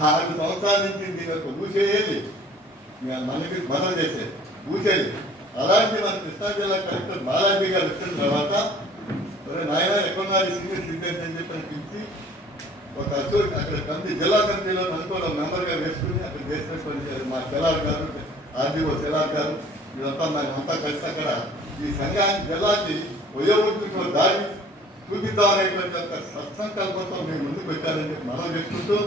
6 సంవత్సరాల నుంచి దీని యొక్క ఊసేయాలి మనకి మనం చేసేది ఊసేది. అలాంటి మన కృష్ణా జిల్లా కలెక్టర్ బాలాజీ గారు వచ్చిన తర్వాత నాయన ఎక్కడున్నారు సీనియర్ సిటిజన్స్ అని చెప్పి పిలిచి ఒక అక్కడ కమిటీ జిల్లా కమిటీలో అనుకోవడం మెంబర్గా వేసుకుని అక్కడ చేసినటువంటి మా సెలార్ గారు ఆర్డీఓ సెలార్ గారు ఇదంతా మేమంతా కలిసి అక్కడ ఈ సంఘానికి జిల్లాకి వయోవృత్తికి దారి చూపిద్దామనేటువంటి ఒక సత్సంకల్పంతో మేము ముందుకు వచ్చారని చెప్పి మనం చెప్పుకుంటూ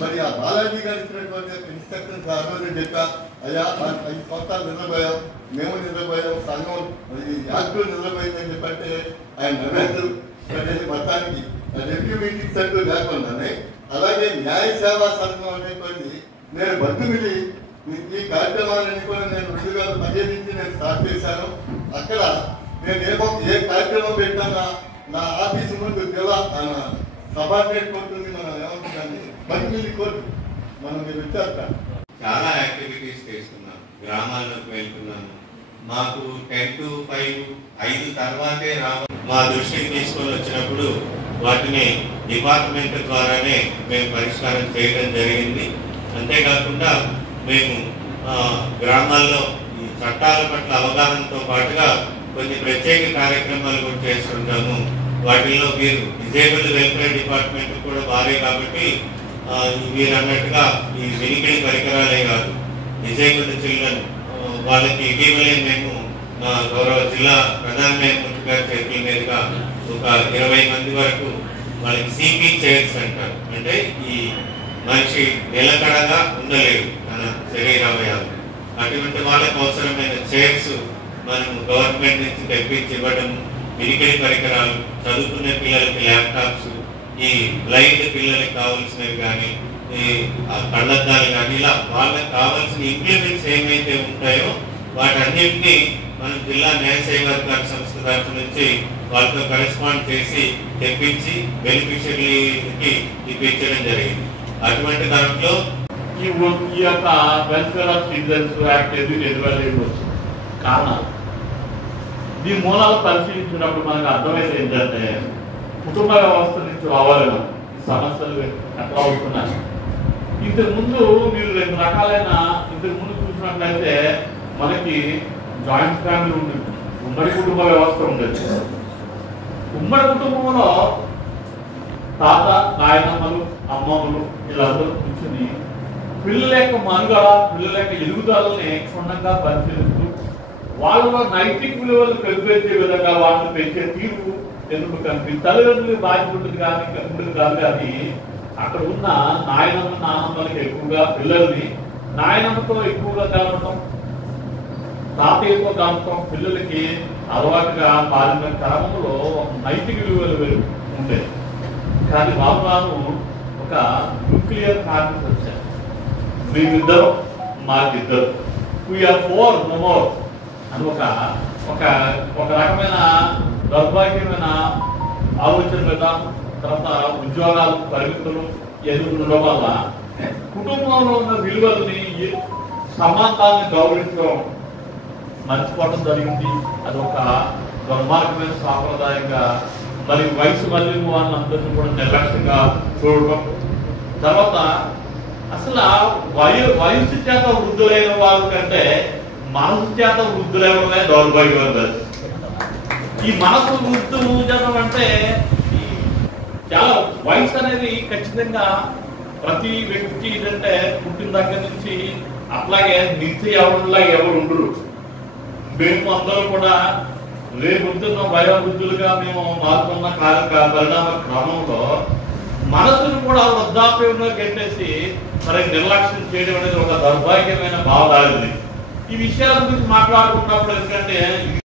మరి ఆ బాలాజీ గారు ఇచ్చినటువంటి ఇన్స్ట్రక్షన్స్ ఆ రోజు చెప్పా అయ్యా 5 సంవత్సరాలు నిద్రపోయాం, మేము నిద్రపోయాం, సంఘం యాక్టివ్ నిద్రపోయిందని చెప్పంటే ఆయన నవ్వేందుకు మొత్తానికి రెవెన్యూ మీటింగ్స్ అంటూ లేకుండానే అలాగే న్యాయ సేవా సంఘం అనేటువంటి నేను బంధుమిలి ఈ కార్యక్రమాలన్నీ కూడా నేను 2015 నుంచి నేను స్టార్ట్ చేశాను. అక్కడ నేను ఏ కార్యక్రమం పెట్టానా నా ఆఫీసు ముందు జిల్లా సబార్డినేట్ కోర్టు మనం ఏమంటుందని బంధుమిలి కోర్టు మనం మీరు వచ్చారు. చాలా యాక్టివిటీస్ చేస్తున్నాం, గ్రామాల్లోకి వెళ్తున్నాము. మాకు 10 to 5 తర్వాతే మా దృష్టికి తీసుకొని వచ్చినప్పుడు వాటిని డిపార్ట్మెంట్ ద్వారానే మేము పరిష్కారం చేయడం జరిగింది. అంతేకాకుండా మేము గ్రామాల్లో ఈ చట్టాల పట్ల అవగాహనతో పాటుగా కొన్ని ప్రత్యేక కార్యక్రమాలు కూడా చేస్తుంటాము. వాటిల్లో మీరు డిజేబుల్డ్ వెల్ఫేర్ డిపార్ట్మెంట్ కూడా బాగా కాబట్టి మీరు అన్నట్టుగా ఈ వినికిడి పరికరాలే కాదు, డిజేబుల్డ్ చిల్డ్రన్ వాళ్ళకి ఇటీవలే మేము మా గౌరవ జిల్లా ప్రధాన న్యాయమూర్తి గారి చేతుల మీదుగా ఒక 20 మంది వరకు వాళ్ళకి సిపి చైర్స్ అంటారు. అంటే ఈ మనిషి నిలకడగా ఉండలేడు మన శరీరావయాలు, అటువంటి వాళ్ళకు అవసరమైన చైర్స్ మనం గవర్నమెంట్ నుంచి తెప్పించి ఇవ్వడం, వినికిడి పరికరాలు, చదువుకునే పిల్లలకి ల్యాప్టాప్స్, ఈ బ్లైండ్ పిల్లలకి కావాల్సినవి కానీ ఈ కళ్ళద్దాలు కానీ ఇలా వాళ్ళకి కావాల్సిన ఇంప్లిమెంట్స్ ఏమైతే ఉంటాయో వాటన్నింటినీ మనం జిల్లా న్యాయ సేవాధికార సంస్థ తరఫు నుంచి వాళ్ళతో కరెస్పాండ్ చేసి తెప్పించి బెనిఫిషరీకి ఇప్పించడం జరిగింది. అటువంటి దాంట్లో ఈ యొక్క వెల్ఫేర్ ఆఫ్ సిటిజన్స్ యాక్ట్ ఎదురు కారణాలు దీని మూలాలు పరిశీలించినప్పుడు మనకు అర్థమైంది ఏంటంటే కుటుంబ వ్యవస్థ నుంచి రావాలని సమస్యలు ఎట్లా అవుతున్నాయి. ఇంతకుముందు మీరు 2 రకాలైన ఇంతకుముందు చూసినట్లయితే మనకి జాయింట్ ఫ్యామిలీ ఉండేది, ఉమ్మడి కుటుంబ వ్యవస్థ ఉండేది. ఉమ్మడి కుటుంబంలో తాత, నాయనమ్మలు, అమ్మమ్మలు వీళ్ళందరూ కూర్చుని పిల్లల యొక్క మనుగడ, పిల్లల యొక్క ఎదుగుదలని క్షుణ్ణంగా పరిశీలిస్తూ వాళ్ళలో నైతిక విలువలు పెంపొందే విధంగా వాళ్ళని పెంచే తీరు ఎందుకు కనిపి తల్లిదండ్రులకు బాధ్యత ఉంటుంది కాదు. కానీ అక్కడ ఉన్న నాయనమ్మ, నాన్నమ్మలకి ఎక్కువగా పిల్లల్ని నాయనమ్మతో ఎక్కువగా కలపటం, తాతయ్యతో కలపటం పిల్లలకి అలవాటుగా పాలిన క్రమంలో నైతిక విలువలు ఉండేది. కానీ రాను ఒక న్యూక్లియర్ ఫ్యామిలీస్ వచ్చారు. మేమిద్దరు, మాకిద్దరు, వీఆర్ 4 no more అని ఒక రకమైన దౌర్భాగ్యమైన ఆలోచన విధానం, తర్వాత ఉద్యోగాలు, పరిమితులు ఎదుర్కొనడం వల్ల కుటుంబంలో ఉన్న విలువల్ని, సమానతాన్ని గౌరవించడం మర్చిపోవడం జరిగింది. అది ఒక దుర్మార్గమైన సాంప్రదాయంగా మరి వయసు మళ్ళీ వాళ్ళందరినీ కూడా నిర్లక్ష్యంగా చూడడం. తర్వాత అసలు వయసు చేత వృద్ధులైన వాళ్ళ కంటే మనసు చేత వృద్ధులైనమే దౌర్భాగ్యం. ఈ మనసు వృద్ధుజనం అంటే చాలా వయసు అనేది ఖచ్చితంగా ప్రతి వ్యక్తి ఏంటంటే పుట్టిన దగ్గర నుంచి అట్లాగే నిత్య ఎవరు ఉండరు. మేము అందరూ కూడా రేపొద్దున్న వయోవృద్ధులుగా మేము మారుతున్న పరిణామ క్రమంలో మనసును కూడా వృద్ధాప్యంలో గెట్టేసి మరి నిర్లక్ష్యం చేయడం అనేది ఒక దౌర్భాగ్యమైన భావదారిది. ఈ విషయాల గురించి మాట్లాడుకున్నప్పుడు ఎందుకంటే